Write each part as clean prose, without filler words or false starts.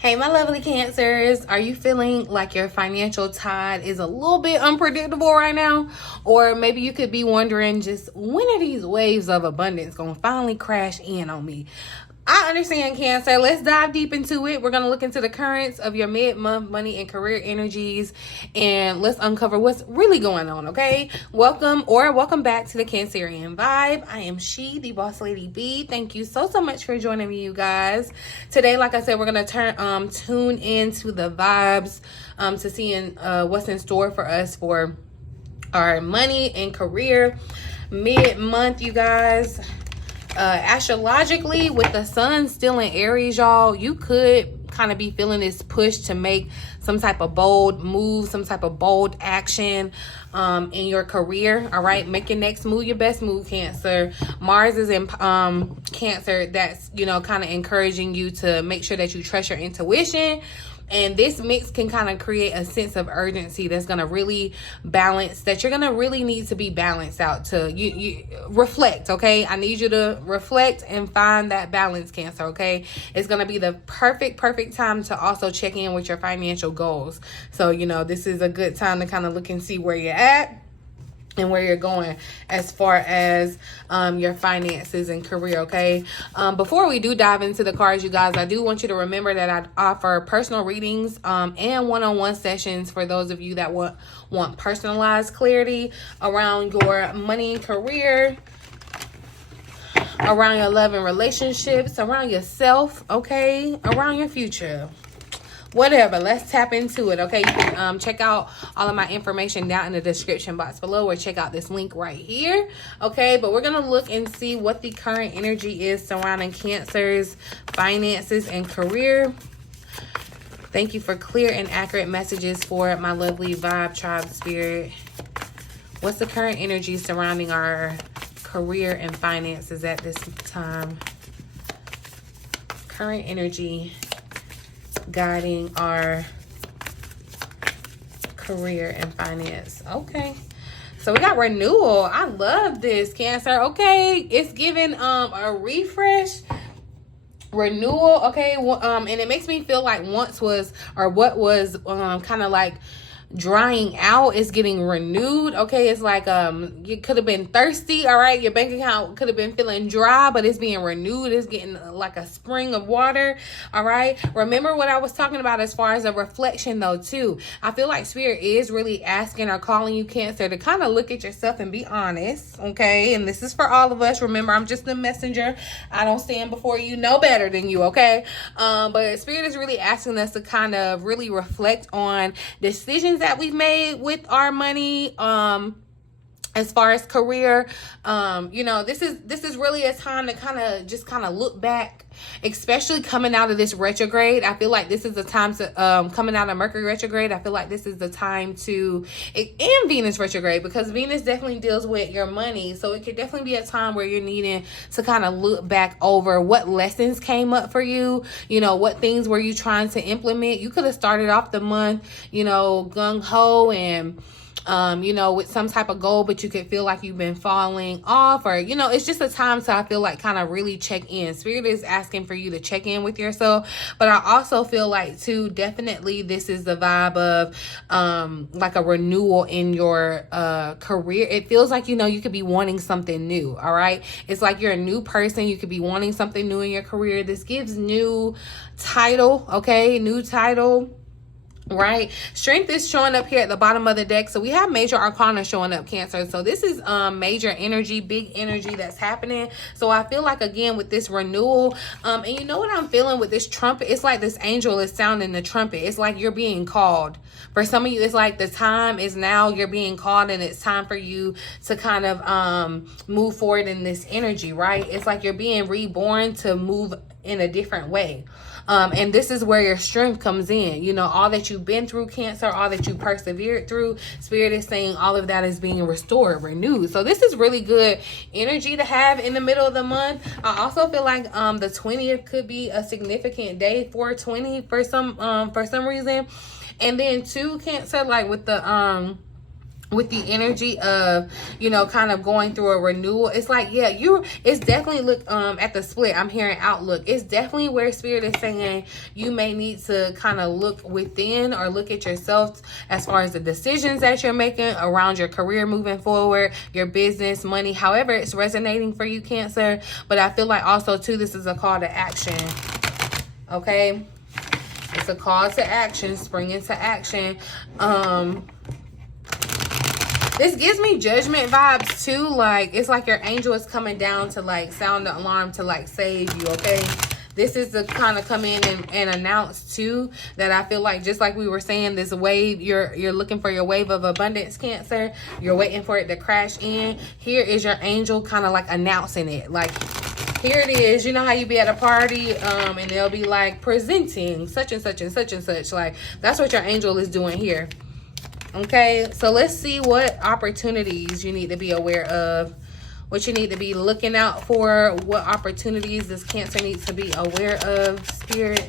Hey, my lovely Cancers, are you feeling like your financial tide is a little bit unpredictable right now? Or maybe you could be wondering, just when are these waves of abundance going to finally crash in on me? I understand, Cancer. Let's dive deep into it. We're going to look into the currents of your mid-month money and career energies, and let's uncover what's really going on, okay? Welcome back to the Cancerian Vibe. I am she, the boss lady B. Thank you so much for joining me, you guys. Today, like I said, we're going to tune into the vibes to seeing what's in store for us for our money and career mid-month, you guys. Astrologically, with the sun still in Aries, y'all, you could kind of be feeling this push to make some type of bold move, some type of bold action in your career. All right, make your next move your best move, Cancer. Mars is in Cancer. That's, you know, kind of encouraging you to make sure that you trust your intuition. And this mix can kind of create a sense of urgency that's going to really balance, that you're going to really need to be balanced out to you reflect, okay? I need you to reflect and find that balance, Cancer, okay? It's going to be the perfect time to also check in with your financial goals. So, you know, this is a good time to kind of look and see where you're at and where you're going as far as your finances and career, okay? Before we do dive into the cards, you guys, I do want you to remember that I offer personal readings and one-on-one sessions for those of you that want personalized clarity around your money and career, around your love and relationships, around yourself, okay? Around your future. Whatever, let's tap into it, okay? You can check out all of my information down in the description box below, or check out this link right here, okay? But we're going to look and see what the current energy is surrounding Cancer's finances and career. Thank you for clear and accurate messages for my lovely vibe tribe spirit. What's the current energy surrounding our career and finances at this time? Current energy guiding our career and finance. Okay, so we got renewal. I love this, Cancer. Okay, it's giving a refresh, renewal, okay? And it makes me feel like what was kind of like drying out is getting renewed, okay? It's like you could have been thirsty, all right? Your bank account could have been feeling dry, but it's being renewed. It's getting like a spring of water, all right? Remember what I was talking about as far as a reflection, though, too. I feel like Spirit is really asking or calling you, Cancer, to kind of look at yourself and be honest, okay? And this is for all of us. Remember, I'm just a messenger. I don't stand before you no better than you, okay? But Spirit is really asking us to kind of really reflect on decisions that we've made with our money, as far as career. You know, this is really a time to kind of look back, especially coming out of this retrograde. I feel like this is the time to coming out of Mercury retrograde. I feel like this is the time to, and Venus retrograde, because Venus definitely deals with your money. So it could definitely be a time where you're needing to kind of look back over what lessons came up for you. You know, what things were you trying to implement? You could have started off the month, you know, gung-ho and you know, with some type of goal, but you could feel like you've been falling off, or, you know, it's just a time to, I feel like, kind of really check in. Spirit is asking for you to check in with yourself. But I also feel like, too, definitely this is the vibe of like a renewal in your career. It feels like, you know, you could be wanting something new, all right? It's like you're a new person. You could be wanting something new in your career. This gives new title, okay? New title. Right, strength is showing up here at the bottom of the deck. So we have major arcana showing up, Cancer. So this is major energy, big energy that's happening. So I feel like, again, with this renewal, and you know what I'm feeling with this trumpet, it's like this angel is sounding the trumpet. It's like you're being called. For some of you, it's like the time is now, you're being called, and it's time for you to kind of move forward in this energy, right? It's like you're being reborn to move in a different way. And this is where your strength comes in. You know, all that you've been through, Cancer, all that you persevered through, Spirit is saying all of that is being restored, renewed. So this is really good energy to have in the middle of the month. I also feel like the 20th could be a significant day, 420 for some reason. And then too, Cancer, like with the with the energy of, you know, kind of going through a renewal. It's like, yeah, it's definitely, look, at the split, I'm hearing outlook. It's definitely where Spirit is saying you may need to kind of look within or look at yourself as far as the decisions that you're making around your career moving forward, your business, money, however it's resonating for you, Cancer. But I feel like also too, this is a call to action. Okay, it's a call to action, spring into action. This gives me judgment vibes too. Like, it's like your angel is coming down to like sound the alarm to like save you, okay? This is the kind of come in and announce too that I feel like, just like we were saying, this wave, you're looking for your wave of abundance, Cancer. You're waiting for it to crash in. Here is your angel kind of like announcing it. Like, here it is. You know how you be at a party and they'll be like presenting such and such and such and such. Like, that's what your angel is doing here. Okay, so let's see what opportunities you need to be aware of, what you need to be looking out for, what opportunities this Cancer needs to be aware of, Spirit.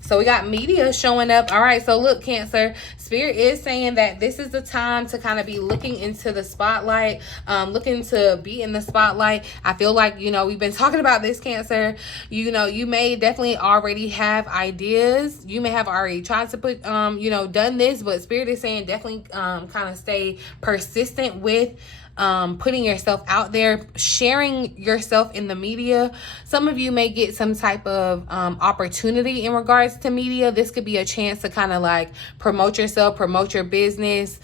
So we got media showing up. All right, so look, Cancer, Spirit is saying that this is the time to kind of be looking into the spotlight, looking to be in the spotlight. I feel like, you know, we've been talking about this, Cancer. You know, you may definitely already have ideas. You may have already tried to put, you know, done this, but Spirit is saying definitely kind of stay persistent with putting yourself out there, sharing yourself in the media. Some of you may get some type of opportunity in regards to media. This could be a chance to kind of like promote yourself, promote your business.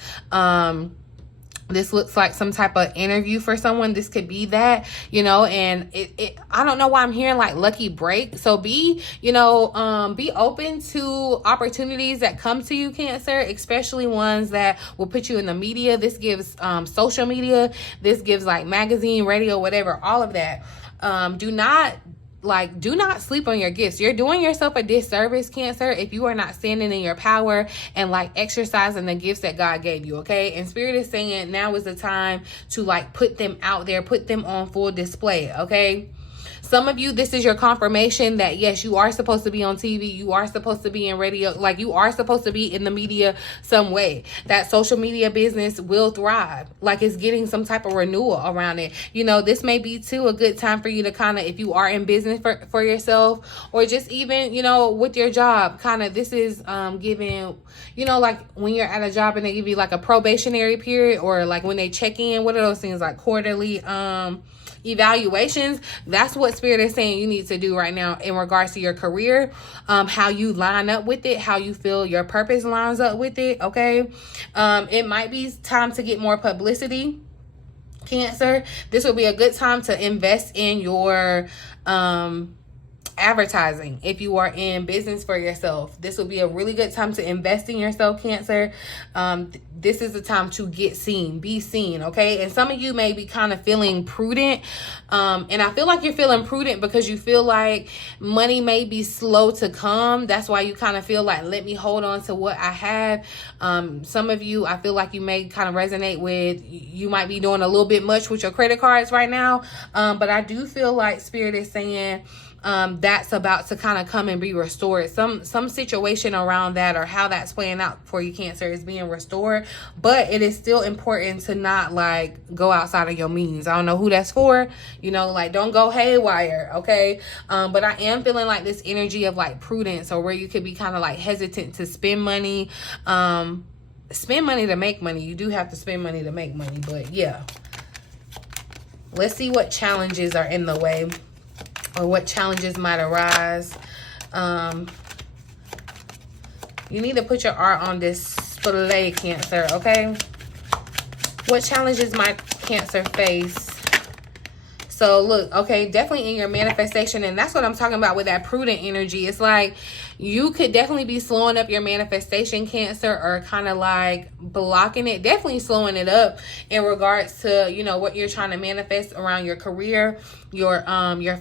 This looks like some type of interview for someone. This could be that, you know, and I don't know why I'm hearing like lucky break. So be, you know, be open to opportunities that come to you, Cancer, especially ones that will put you in the media. This gives social media. This gives like magazine, radio, whatever, all of that. Do not sleep on your gifts. You're doing yourself a disservice, Cancer, if you are not standing in your power and like exercising the gifts that God gave you, okay? And Spirit is saying now is the time to like put them out there, put them on full display, okay? Some of you, this is your confirmation that yes, you are supposed to be on TV. You are supposed to be in radio. Like, you are supposed to be in the media some way. That social media business will thrive. Like, it's getting some type of renewal around it. You know, this may be too a good time for you to kind of, if you are in business for yourself, or just even, you know, with your job, kind of, this is giving, you know, like when you're at a job and they give you like a probationary period, or like when they check in, what are those things, like quarterly evaluations. That's what Spirit is saying you need to do right now in regards to your career, how you line up with it, how you feel your purpose lines up with it, okay? It might be time to get more publicity, Cancer. This will be a good time to invest in your advertising. If you are in business for yourself, this will be a really good time to invest in yourself, Cancer. This is the time to get seen, be seen, okay? And some of you may be kind of feeling prudent, and I feel like you're feeling prudent because you feel like money may be slow to come. That's why you kind of feel like, let me hold on to what I have. Some of you, I feel like you may kind of resonate with, you might be doing a little bit much with your credit cards right now, but I do feel like Spirit is saying that's about to kind of come and be restored. Some situation around that, or how that's playing out for you, Cancer, is being restored. But it is still important to not like go outside of your means. I don't know who that's for, you know, like don't go haywire, okay? But I am feeling like this energy of like prudence, or where you could be kind of like hesitant to spend money. Spend money to make money. You do have to spend money to make money, but yeah. Let's see what challenges are in the way, or what challenges might arise. You need to put your art on display, Cancer, okay? What challenges might Cancer face? So look, okay, definitely in your manifestation, and that's what I'm talking about with that prudent energy. It's like you could definitely be slowing up your manifestation, Cancer, or kind of like blocking it, definitely slowing it up in regards to, you know, what you're trying to manifest around your career, your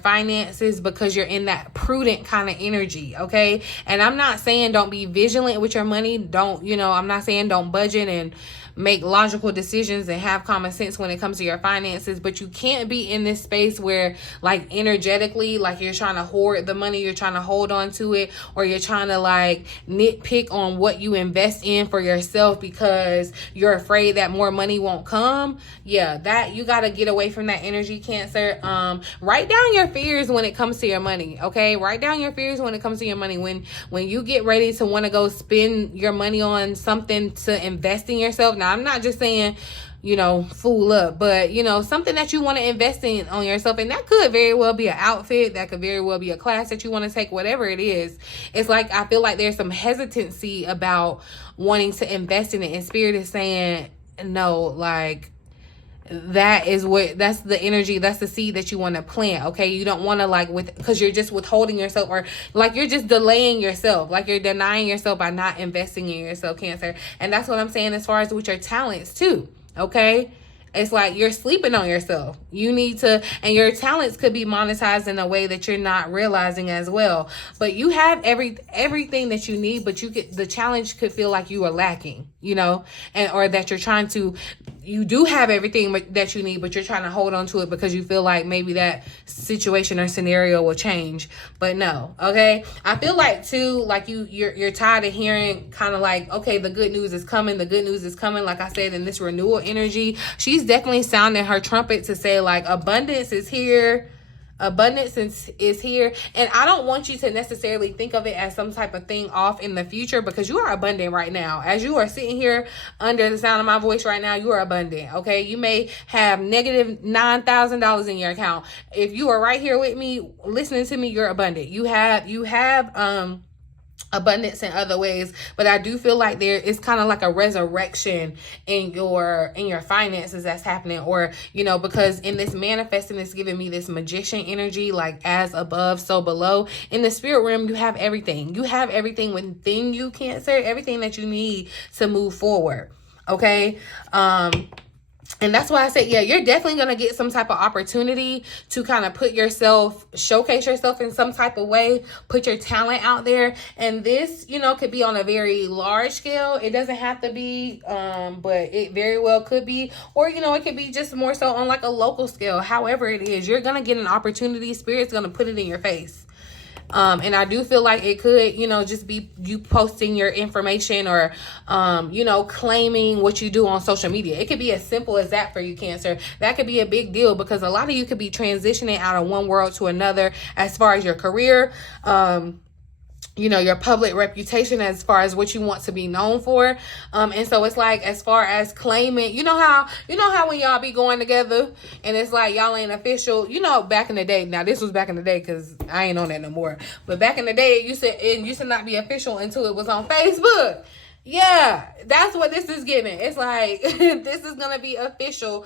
finances, because you're in that prudent kind of energy, okay? And I'm not saying don't be vigilant with your money. Don't, you know, I'm not saying don't budget and make logical decisions and have common sense when it comes to your finances. But you can't be in this space where, like, energetically, like, you're trying to hoard the money, you're trying to hold on to it, or you're trying to, like, nitpick on what you invest in for yourself because you're afraid that more money won't come. Yeah, that you got to get away from that energy, Cancer. Write down your fears when it comes to your money. Okay, write down your fears when it comes to your money. When you get ready to want to go spend your money on something to invest in yourself. Now, I'm not just saying, you know, fool up, but, you know, something that you want to invest in on yourself. And that could very well be an outfit. That could very well be a class that you want to take, whatever it is. It's like, I feel like there's some hesitancy about wanting to invest in it. And Spirit is saying, no, like, that's the energy, that's the seed that you want to plant. Okay, you don't want to, like, because you're just withholding yourself, or like you're just delaying yourself, like you're denying yourself by not investing in yourself, Cancer. And that's what I'm saying as far as with your talents too. Okay, it's like you're sleeping on yourself. You need to, and your talents could be monetized in a way that you're not realizing as well. But you have everything that you need, but the challenge could feel like you are lacking, you know, and or that you're trying to, you do have everything that you need, but you're trying to hold on to it because you feel like maybe that situation or scenario will change. But no, okay. I feel like too, like you're tired of hearing kind of like, okay, the good news is coming. The good news is coming. Like I said, in this renewal energy, she's definitely sounding her trumpet to say, like, abundance is here. Abundance is here. And I don't want you to necessarily think of it as some type of thing off in the future, because you are abundant right now. As you are sitting here under the sound of my voice right now, you are abundant. Okay, you may have negative $9,000 in your account. If you are right here with me listening to me, you're abundant. You have abundance in other ways, but I do feel like there is kind of like a resurrection in your finances that's happening, or, you know, because in this manifesting, it's giving me this magician energy, like as above, so below. In the spirit realm, you have everything. You have everything within you, Cancer, everything that you need to move forward. Okay. And that's why I said, yeah, you're definitely going to get some type of opportunity to kind of showcase yourself in some type of way, put your talent out there. And this, you know, could be on a very large scale. It doesn't have to be, but it very well could be. Or, you know, it could be just more so on like a local scale. However it is, you're going to get an opportunity. Spirit's going to put it in your face. And I do feel like it could, you know, just be you posting your information, or, you know, claiming what you do on social media. It could be as simple as that for you, Cancer. That could be a big deal, because a lot of you could be transitioning out of one world to another as far as your career, you know, your public reputation, as far as what you want to be known for. And so it's like, as far as claiming, you know how when y'all be going together and it's like y'all ain't official, you know, back in the day. Now this was back in the day, because I ain't on that no more. But back in the day, it used to not be official until it was on Facebook. Yeah, that's what this is giving. It's like, this is going to be official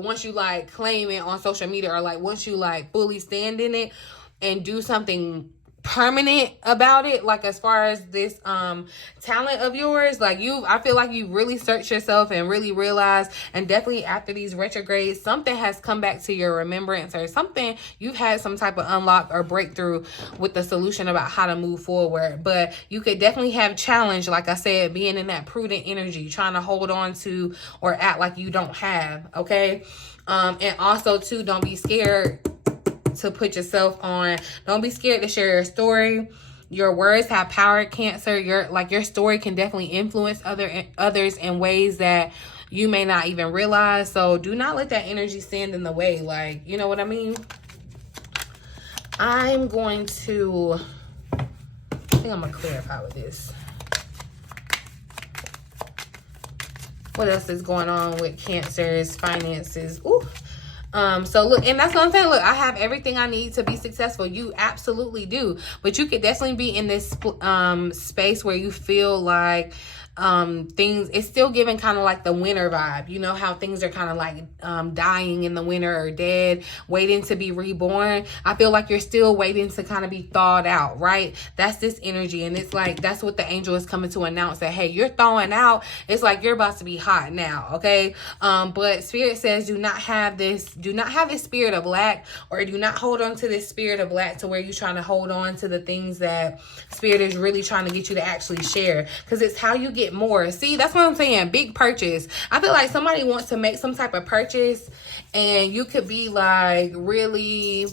once you like claim it on social media, or like once you like fully stand in it and do something permanent about it. Like, as far as this talent of yours, like I feel like you really searched yourself and really realized, and definitely after these retrogrades, something has come back to your remembrance, or something, you've had some type of unlock or breakthrough with the solution about how to move forward. But you could definitely have challenge, like I said, being in that prudent energy, trying to hold on to or act like you don't have. Okay. And also too, don't be scared to put yourself on. Don't be scared to share your story. Your words have power, Cancer. Your story can definitely influence others in ways that you may not even realize. So do not let that energy stand in the way. Like, you know what I mean? I think I'm gonna clarify with this. What else is going on with Cancer's finances? Ooh. So look, and that's what I'm saying. Look, I have everything I need to be successful. You absolutely do. But you could definitely be in this space where you feel like things, it's still giving kind of like the winter vibe. You know how things are kind of like dying in the winter, or dead, waiting to be reborn. I feel like you're still waiting to kind of be thawed out, right? That's this energy. And it's like, that's what the angel is coming to announce, that, hey, you're thawing out. It's like you're about to be hot now. Okay. But Spirit says, do not have this spirit of lack, or do not hold on to this spirit of lack to where you're trying to hold on to the things that Spirit is really trying to get you to actually share. Because it's how you get get more. See, that's what I'm saying. Big purchase. I feel like somebody wants to make some type of purchase and you could be like really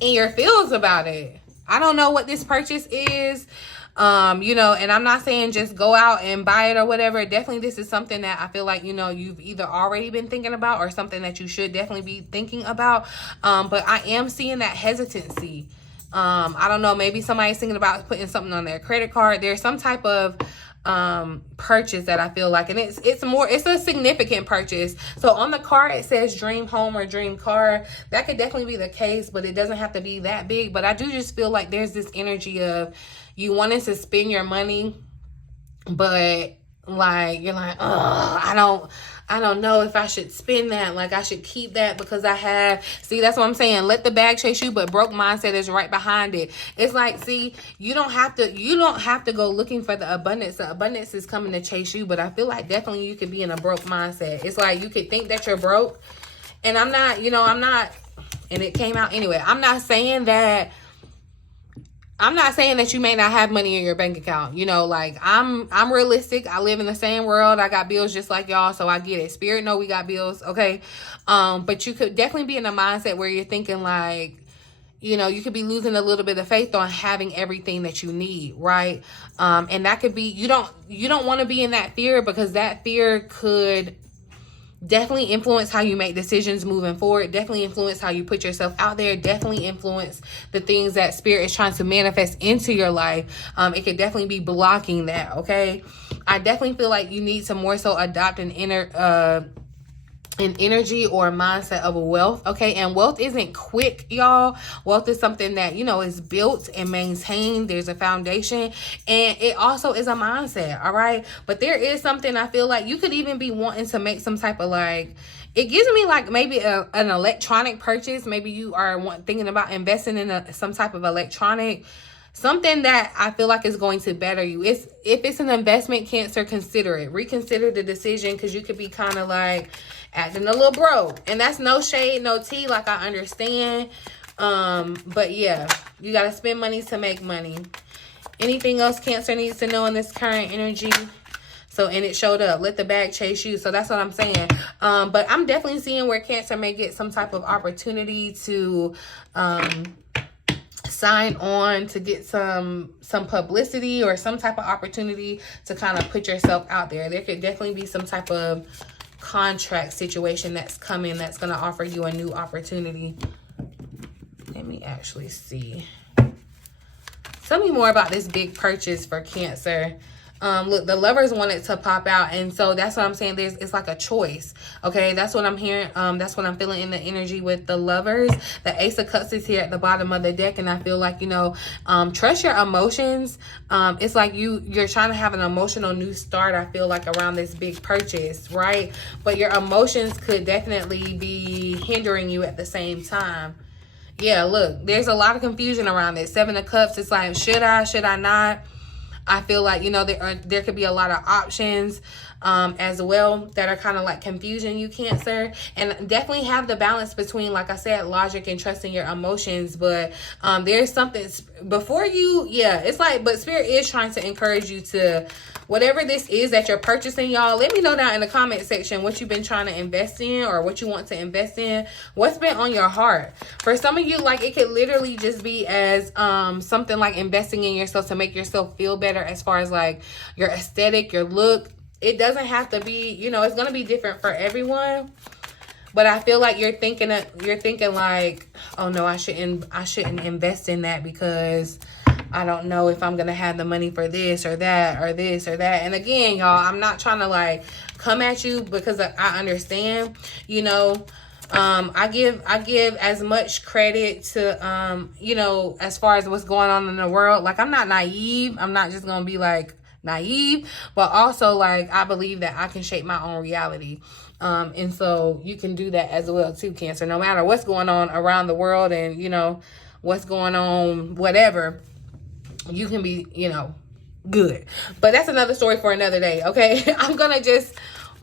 in your feels about it. I don't know what this purchase is. You know, and I'm not saying just go out and buy it or whatever. Definitely this is something that I feel like, you know, you've either already been thinking about or something that you should definitely be thinking about. But I am seeing that hesitancy. I don't know, maybe somebody's thinking about putting something on their credit card. There's some type of purchase that I feel like, and it's a significant purchase. So on the card it says dream home or dream car. That could definitely be the case, but it doesn't have to be that big. But I do just feel like there's this energy of you wanting to spend your money, but like you're like, oh, I don't know if I should spend that. Like I should keep that because I have, see, that's what I'm saying. Let the bag chase you, but broke mindset is right behind it. It's like, see, you don't have to go looking for the abundance. The abundance is coming to chase you, but I feel like definitely you could be in a broke mindset. It's like you could think that you're broke, and I'm not, you know, I'm not, and it came out anyway. I'm not saying that you may not have money in your bank account. You know, like I'm realistic. I live in the same world. I got bills just like y'all, so I get it. Spirit know we got bills, okay? But you could definitely be in a mindset where you're thinking like, you know, you could be losing a little bit of faith on having everything that you need, right? And that could be, you don't want to be in that fear, because that fear could definitely influence how you make decisions moving forward. Definitely influence how you put yourself out there. Definitely influence the things that spirit is trying to manifest into your life. It could definitely be blocking that, okay? I definitely feel like you need to more so adopt an energy or a mindset of a wealth, okay? And wealth isn't quick, y'all. Wealth is something that, you know, is built and maintained. There's a foundation, and it also is a mindset, all right? But there is something I feel like you could even be wanting to make some type of like, it gives me like maybe an electronic purchase. Maybe you are thinking about investing in some type of electronic, something that I feel like is going to better you. If it's an investment, Cancer, consider it. Reconsider the decision, because you could be kind of like acting a little broke. And that's no shade, no tea. Like, I understand. But yeah, you got to spend money to make money. Anything else Cancer needs to know in this current energy? So, and it showed up. Let the bag chase you. So that's what I'm saying. But I'm definitely seeing where Cancer may get some type of opportunity to sign on, to get some publicity or some type of opportunity to kind of put yourself out there. There could definitely be some type of contract situation that's coming that's going to offer you a new opportunity. Let me actually see. Tell me more about this big purchase for Cancer. Look, the Lovers wanted to pop out, and so that's what I'm saying. It's like a choice, okay? That's what I'm hearing. That's what I'm feeling in the energy with the Lovers. The Ace of Cups is here at the bottom of the deck, and I feel like, you know, trust your emotions. It's like you're trying to have an emotional new start, I feel like, around this big purchase, right? But your emotions could definitely be hindering you at the same time. Yeah, look, there's a lot of confusion around this. Seven of Cups, it's like, should I not? I feel like, you know, there could be a lot of options as well that are kind of like confusing you, Cancer. And definitely have the balance between, like I said, logic and trusting your emotions. But there's something before you, yeah, it's like, but Spirit is trying to encourage you to, whatever this is that you're purchasing, y'all, let me know down in the comment section what you've been trying to invest in, or what you want to invest in. What's been on your heart? For some of you, like, it could literally just be as something like investing in yourself to make yourself feel better as far as like your aesthetic, your look. It doesn't have to be, you know, it's going to be different for everyone. But I feel like you're thinking like, oh no, I shouldn't invest in that because I don't know if I'm going to have the money for this or that or this or that. And again, y'all, I'm not trying to like come at you, because I understand, you know, I give as much credit to, you know, as far as what's going on in the world. Like, I'm not naive. I'm not just going to be like naive, but also like, I believe that I can shape my own reality. And so you can do that as well too, Cancer, no matter what's going on around the world and, you know, what's going on, whatever, you can be, you know, good. But that's another story for another day, okay? I'm going to just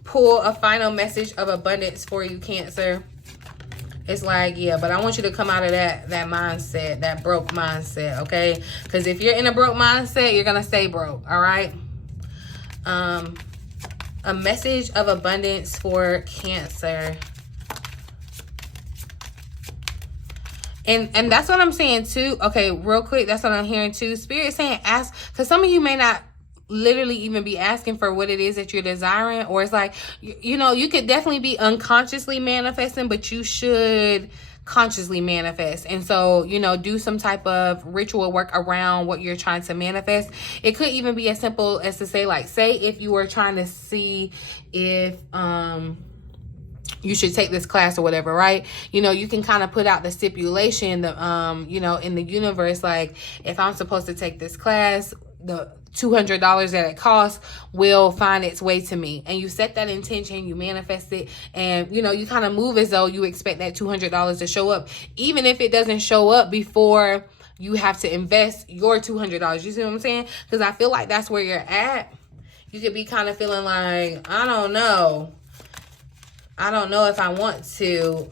pull a final message of abundance for you, Cancer. It's like, yeah, but I want you to come out of that mindset, that broke mindset, okay? Because if you're in a broke mindset, you're going to stay broke, all right? A message of abundance for Cancer. And that's what I'm saying too. Okay, real quick, that's what I'm hearing too. Spirit saying ask, because some of you may not literally even be asking for what it is that you're desiring, or it's like, you know, you could definitely be unconsciously manifesting, but you should consciously manifest. And so, you know, do some type of ritual work around what you're trying to manifest. It could even be as simple as to say, like, say if you were trying to see if you should take this class or whatever, right? You know, you can kind of put out the stipulation that you know, in the universe, like, if I'm supposed to take this class, the $200 that it costs will find its way to me. And you set that intention, you manifest it, and you know, you kind of move as though you expect that $200 to show up, even if it doesn't show up before you have to invest your $200. You see what I'm saying? Because I feel like that's where you're at. You could be kind of feeling like, I don't know if I want to,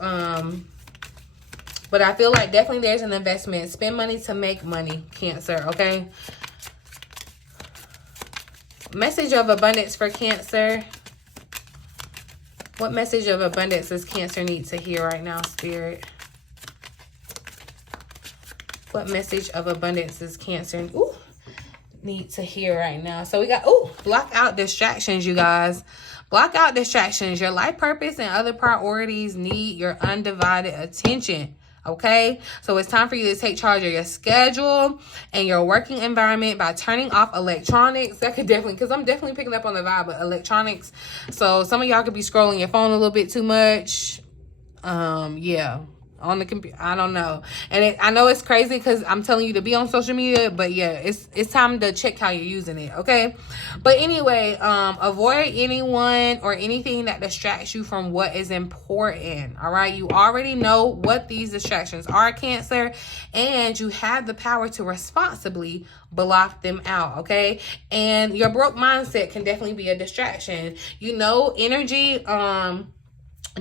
but I feel like definitely there's an investment. Spend money to make money, Cancer, okay? Message of abundance for Cancer. What message of abundance does Cancer need to hear right now, Spirit? What message of abundance does Cancer need to hear right now? So we got, block out distractions, you guys. Block out distractions. Your life purpose and other priorities need your undivided attention. Okay, so it's time for you to take charge of your schedule and your working environment by turning off electronics. That could definitely, because I'm definitely picking up on the vibe of electronics. So some of y'all could be scrolling your phone a little bit too much. Yeah, on the computer, I don't know. And I know it's crazy because I'm telling you to be on social media, but yeah, it's time to check how you're using it, okay? But anyway, avoid anyone or anything that distracts you from what is important, all right? You already know what these distractions are, Cancer, and you have the power to responsibly block them out, okay? And your broke mindset can definitely be a distraction. You know, energy,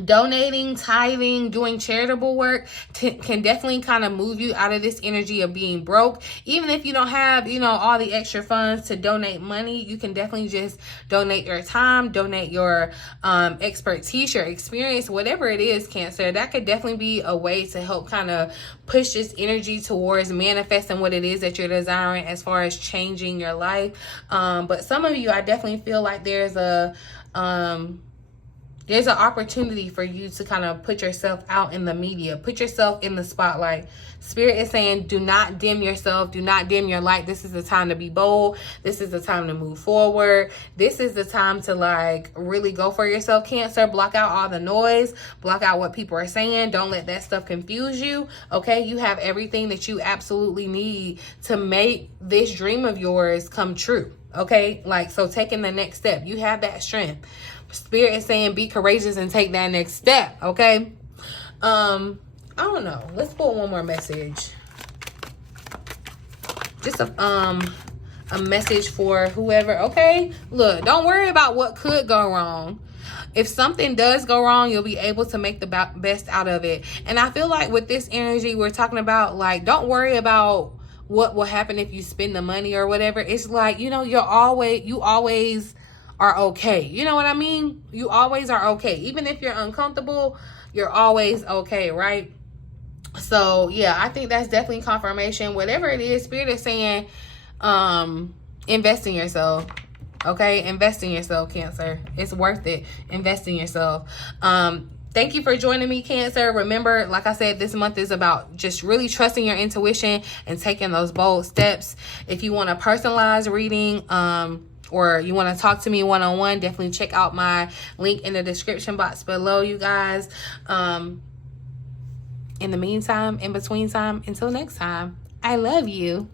donating, tithing, doing charitable work can definitely kind of move you out of this energy of being broke. Even if you don't have, you know, all the extra funds to donate money, you can definitely just donate your time, donate your expertise, your experience, whatever it is, Cancer. That could definitely be a way to help kind of push this energy towards manifesting what it is that you're desiring as far as changing your life. But some of you, I definitely feel like there's an opportunity for you to kind of put yourself out in the media, put yourself in the spotlight. Spirit is saying, do not dim yourself. Do not dim your light. This is the time to be bold. This is the time to move forward. This is the time to, like, really go for yourself, Cancer. Block out all the noise. Block out what people are saying. Don't let that stuff confuse you, okay? You have everything that you absolutely need to make this dream of yours come true, okay? Like, so taking the next step, you have that strength. Spirit is saying be courageous and take that next step, okay? I don't know. Let's pull one more message. Just a message for whoever, okay? Look, don't worry about what could go wrong. If something does go wrong, you'll be able to make the best out of it. And I feel like with this energy, we're talking about, like, don't worry about what will happen if you spend the money or whatever. It's like, you know, you always are okay. You know what I mean? You always are okay. Even if you're uncomfortable, you're always okay, right? So yeah, I think that's definitely confirmation. Whatever it is, Spirit is saying, invest in yourself. Okay, invest in yourself, Cancer. It's worth it. Invest in yourself. Thank you for joining me, Cancer. Remember, like I said, this month is about just really trusting your intuition and taking those bold steps. If you want a personalized reading, or you want to talk to me one-on-one, definitely check out my link in the description box below, you guys. In the meantime, in between time, until next time, I love you.